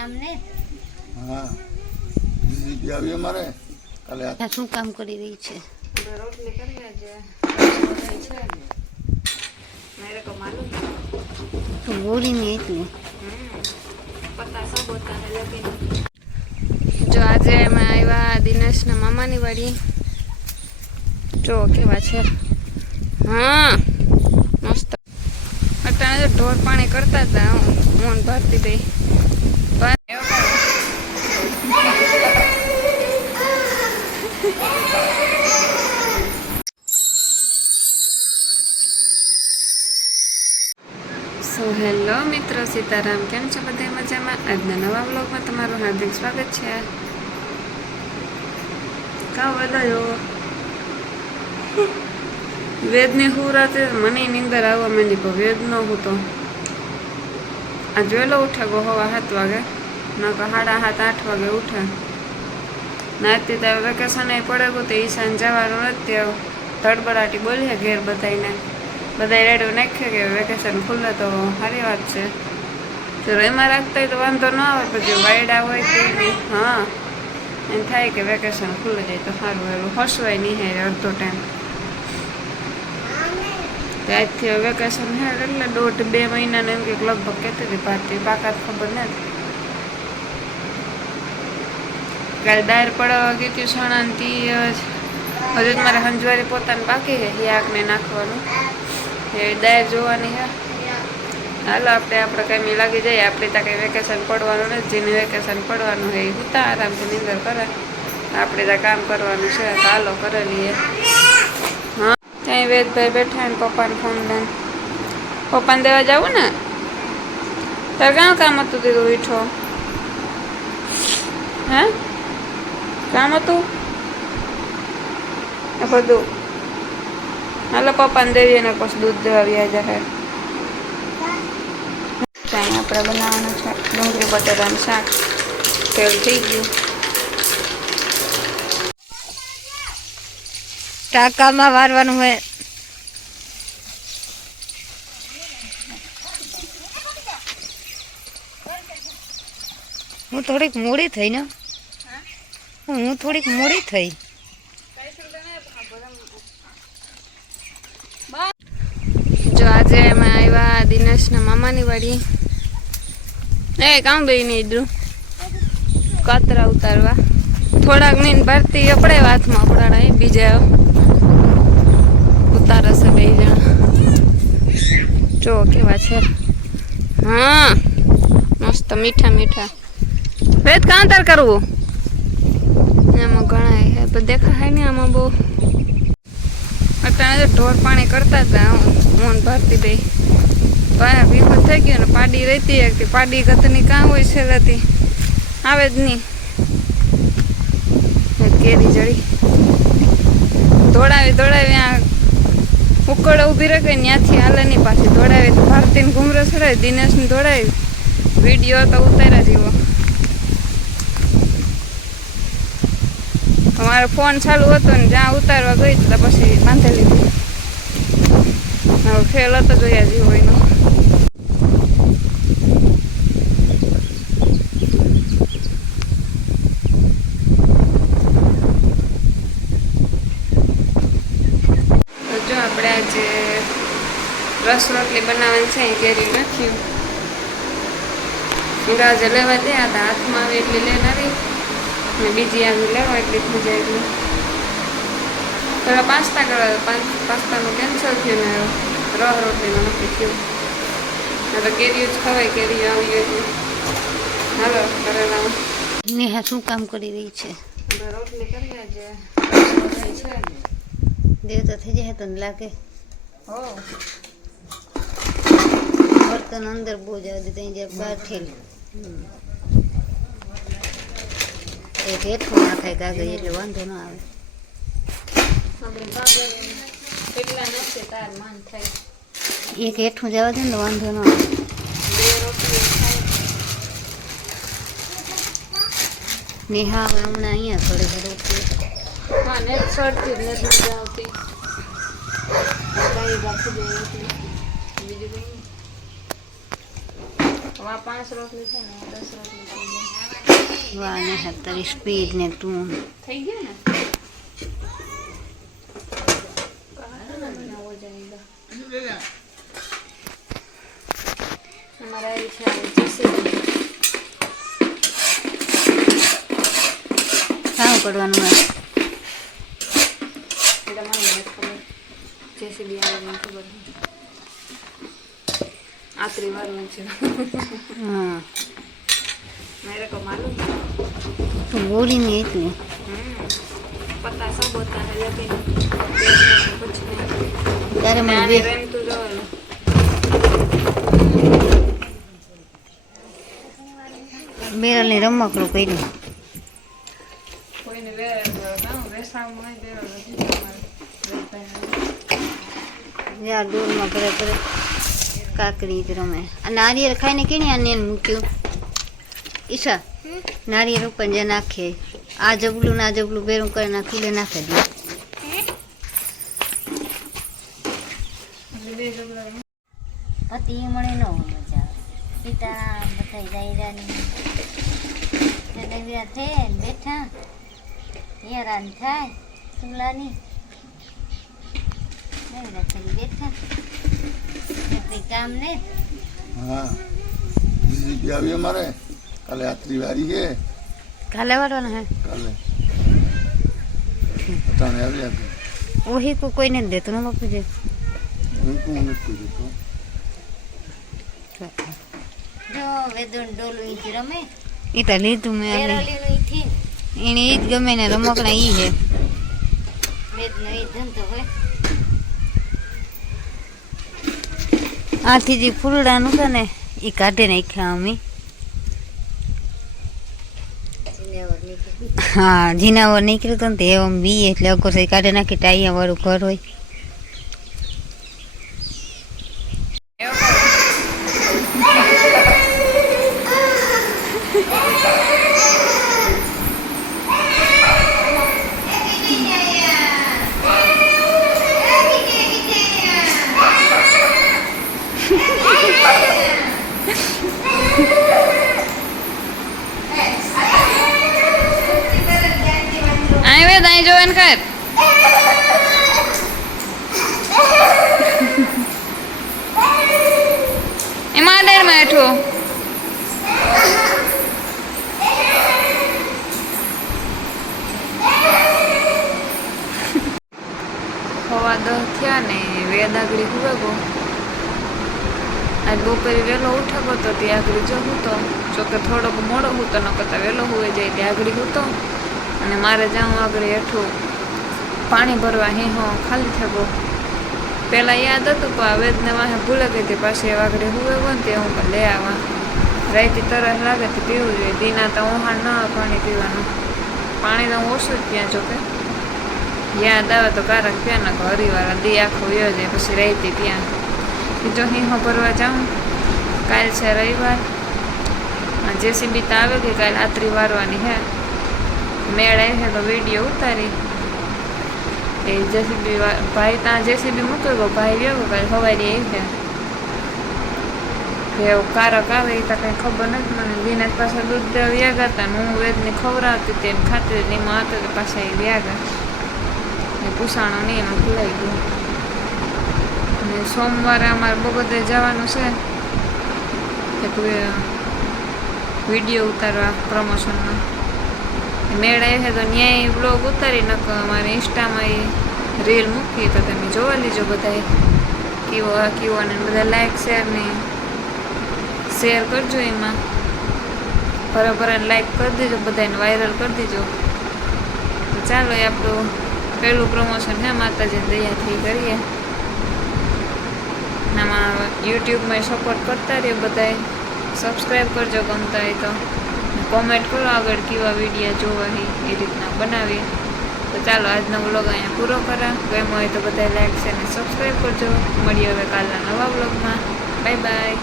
કામ ને હા દીદી આવી અમારે કાલે શું કામ કરી રહી છે? રોટલી કરી છે मेरे को मालूम તું બોલી નહીં એટલું. पता सब होता है लेकिन जो आज मैं આવ્યા દિનેશના મામાની વાડી જો કેવા છે. હા મસ્ત અટાણે ઢોર પાણી કરતા હતા હું ભરતી દઈ સો હેલો મિત્રો સીતારામ કેમ છો બધા મજામાં? આજના નવા વ્લોગમાં તમારું હાર્દિક સ્વાગત છે. કા વધાયો વેદની હું રાતે મને નીંદર આવવા માંડી પણ વેદ ન હું તો આજ વહેલો ઉઠે ગો હવા 7 વાગે ના કે 7:30 8 વાગે ઉઠે નાતી ત્યાં વેકેશન પડે ગયું તો ઈશાન જવાનું નથી તડબડાટી બોલીએ ઘેર બધાને બધા રેડિયો નાખે કે વેકેશન ખુલ્લે તો સારી વાત છે. જો એમાં રાખતા હોય તો વાંધો ન આવે પછી વાયડા હોય કે હા એમ થાય કે વેકેશન ખુલ્લે જાય તો સારું એવું હસવાય નહીં હે અડધો ટાઈમ આજથી વેકેશન હે એટલે 1.5-2 મહિનાનું એમ કે લગભગ કહેતી હતી પાર્ટી પાકાત ખબર નથી. કાલે દાળ પડાવવા ગઈ હતી સણાંતી હજુ મારે હંજવારી પોતાને બાકી છે હિયાકને નાખવાનું એ દાળ જોવાની છે. હાલો આપણે કાંઈ લાગી જાય આપણે ત્યાં કંઈ વેકેશન પડવાનું નથી જેને વેકેશન પડવાનું હોય એ હુતા આરામથી નીંદર કરે આપણે ત્યાં કામ કરવાનું છે તો હાલો કરે લઈએ. હા ત્યાં વેદભાઈ બેઠા ને પપ્પાને ફોન લઈને પપ્પાને દેવા જવું ને તારે કાં કામ હતું દીધું વીઠો હે કામ હતું બધું હાલો પપ્પાને દેવીએ ને પછી દૂધ દેવા વ્યા જાય. ત્યાં આપણે બનાવવાનું છે ડુંગળી બટાટાનું શાક તેલ થઈ ગયું ટાંકામાં વારવાનું હોય. હું થોડીક મોડી થઈ ને હું થોડીક મોડી થઈ. જો આજે અમે આવ્યા દિનેશના મામાની વાડી એ કામ બે નહીં ઇધરું કાતરા ઉતારવા થોડાક નીંદ ભરતી આપણે હાથમાં આપણા બીજા ઉતારશે 2 જણા જો કેવા છે. હા મસ્ત મીઠા મીઠા વેદ કાં તાર કરવું એમાં ઘણા હે તો દેખાય નહીં આમાં બહુ અત્યારે ઢોર પાણી કરતા હતા હું ભરતી દઈ વિપત થઈ ગયો ને પાડી રહેતી એક પાડી ગતની કાં હોય છે રહેતી આવે જ નહીં કેરી જડી દોડાવી આ ઉકળ ઊભી રહે ગઈ ત્યાંથી હાલે નહીં પાછી દોડાવી તો ભારતીને ઘૂમરો સરાય દિનેશને દોડાવી વિડીયો તો ઉતાર્યા જેવો અમારો ફોન ચાલુ હતો ને જ્યાં ઉતારવા ગઈ તો પછી બાંધી લીધી હવે ખેલ હતો જોયા જેવો એનો. જો આપણે આજે રસ રોટલી બનાવવાની છે કેરી નાખ્યું આજે લેવા ગયા હતા હાથમાં આવે એટલી લઈને આવી ને બીજી આવી લેવા એટલી થઈ જાય એટલી થોડા પાસ્તા કરવા પાસ્તાનું કેન્સલ થયું ને રસ રોટલીનું નક્કી થયું તો કેરીઓ જ ખવાય કેરીઓ આવી એટલી હાલો કરેલા નેહા શું કામ કરી રહી છે? રોટલી કરી આજે છે દેવ તો થઈ જાય તને લાગે હો બર્તન અંદર બહુ જ આવે ત્યાં જે બહાર ઠેલી એક હેઠું નાખાય કાગળ એટલે વાંધો ન આવે. આપણે કાગળ કેટલા નાખશે તાર માન થાય એક હેઠું જવા દે ને વાંધો ન આવે. 2 રોટલી થાય નેહા હવે હમણાં અહીંયા થોડી રોટલી હા ને સરતી જ નથી મજા આવતી કાંઈ બાકી જાય નથી બીજું કંઈ હવે 5 રોટલી છે ને 10 રોટલી થઈ જાય વાહ ને તારી સ્પીડ ને તું થઈ ગયું ને हमारा કામ કરવાનું હોય जेसीबी खबर आखिरी बार में હા मेरे को मालूम તું બોલી ને એટલે पता सब होता है लेकिन कुछ नहीं ત્યારે મને मैंने रेम तो जो બેરલની રમકડું કર્યું कोई ने वे ना वैसा मैं दे જ્યાં ડોરમાં ભરે ભરે કાકડી જ રમે આ નારિયેળ ખાઈને કેણી આને એને મૂક્યું ઈશા નારિયેળ ઉપર જે નાખે આ જબલું ના જબલું બેરું કરી નાખી નાખી દે પતિ મળે ન મજા પિતા બધા જાયરાની નવીરા થઈ બેઠા હેરાન થાય સુલાની નવીરા થઈ બેઠા કંઈ કામ ને હા જીસીબી આવી અમારે કાલે આખરી વારી છે કાલે વાળવાના હે કાલે અટાણે આવી આપી ઓહી કોઈ ને દેતું ને બાપુ જે હું કોણ નથી દેતો જો વેદન ડોલું ઈથી રમે ઈ તો લીધું મેં બેરલીનું ઈથી એને ઈ જ ગમે ને રમકડા ઈ છે વેદનો ઈ ધંધો હોય આથી જે ફૂલડાનું છે ને એ કાઢી નાખ્યા અમે હા જીનાવર નીકળ્યું હતું ને તે એમ બી એટલે અગર કાઢી નાખી ટાઈયા વાળું ઘર હોય दाई जो एन कर एमा देर में बैठो हवा दो थया ने वेदागड़ी हुए गो आज बपोरे वेलो उठा गो तो त्या आगड़ी जो हूतो जो के थोड़ो मोड़ो हूतो न करता वेलो हुए जाए त्या आगड़ी हूतो અને મારે જાઉં આગળ હેઠું પાણી ભરવા હીહો ખાલી થયો પહેલાં યાદ હતું પણ વેદને વાહે ભૂલે ગઈ હતી પાછી આગળ હુવે ગયો ને તે હું પણ લઈ આવા રાઈતી તરસ લાગે તો પીવું જોઈએ દીના તો ઓહાણ ન આવે પાણી પીવાનું પાણી તો હું ઓછું જ ત્યાં જોકે યાદ આવે તો કારક પ્યા નાખો હરિવાળા દી આખો વ્યો જાય પછી રાઈતી ત્યાં બીજો હીહો ભરવા જાઉં કાલ છે રવિવાર જેસીબી તો આવે ગઈ કાલ આતરી વારવાની હે મેળ આવી છે તો વિડીયો ઉતારી એ જેસીબી ભાઈ ત્યાં જેસીબી મૂકી ગયો ભાઈ વ્યો કાલે સવારે આવી છે એવું કારક આવે એ તો કંઈ ખબર નથી મને દિનેશ પાછા દૂધ દેવા વ્યાગા હતા ને હું વેદને ખવડાવતી હતી એને ખાતી હતી એમાં હતો તો પાછા એ વ્યાગા ને પૂછાણો નહીં એમાં ભૂલાઈ ગયું અને સોમવારે અમારે બગોદરે જવાનું છે એક વિડીયો ઉતારવા પ્રમોશનનો મેળ આવે છે તો ન્યાય બ્લોગ ઉતારી નાખો અમારે ઇન્સ્ટામાં એ રીલ મૂકી તો તમે જોવા લીજો બધાએ કેવો અને બધા લાઈક શેર કરજો એમાં બરાબર લાઈક કરી દેજો બધાને વાયરલ કરી દેજો તો ચાલો એ આપણું પહેલું પ્રમોશન છે માતાજીની દયાથી કરીએ આમાં યુટ્યુબમાં સપોર્ટ કરતા રહ્યો બધાએ સબસ્ક્રાઈબ કરજો ગમતા હોય તો કોમેન્ટ કરો આગળ કેવા વિડીયો જોવા એ રીતના બનાવીએ તો ચાલો આજનો વ્લોગ અહીંયા પૂરો કરા ગમ્યો હોય તો બધા લાઈક છે અને સબસ્ક્રાઈબ કરજો મળીએ હવે કાલના નવા વ્લોગમાં બાય બાય